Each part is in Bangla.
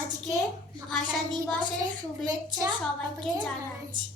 আজকে ভাষা দিবসের শুভেচ্ছা সবাইকে জানাচ্ছি।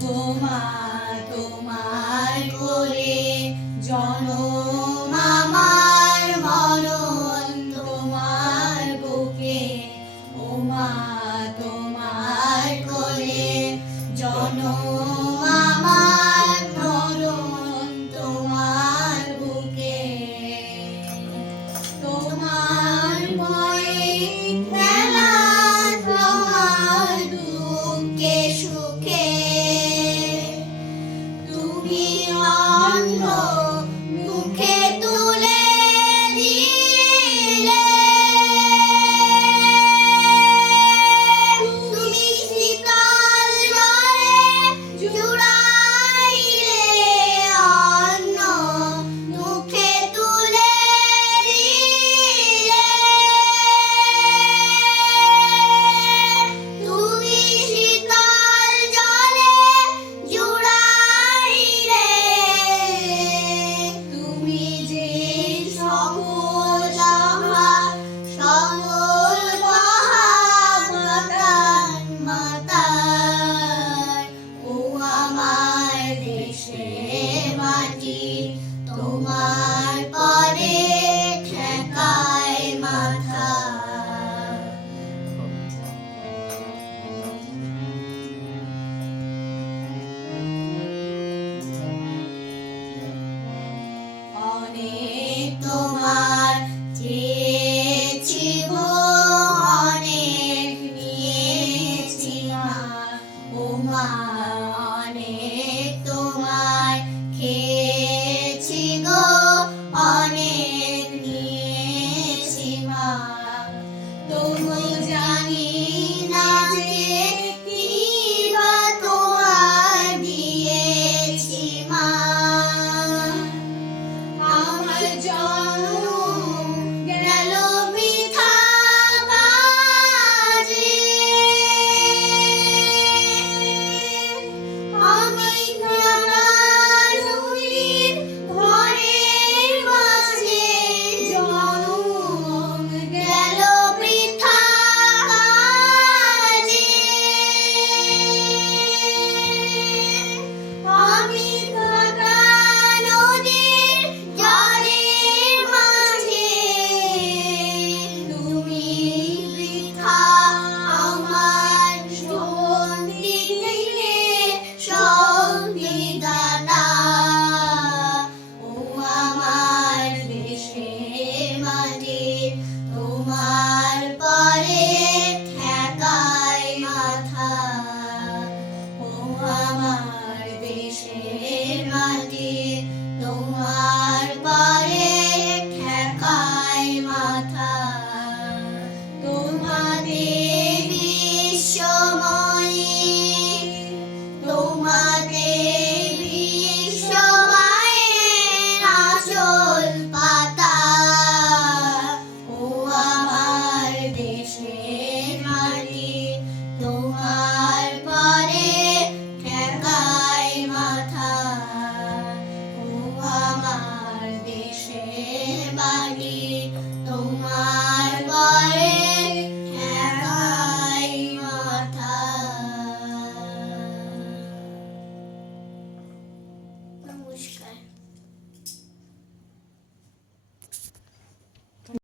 তোমার তোমার one. রে মাটি তোমার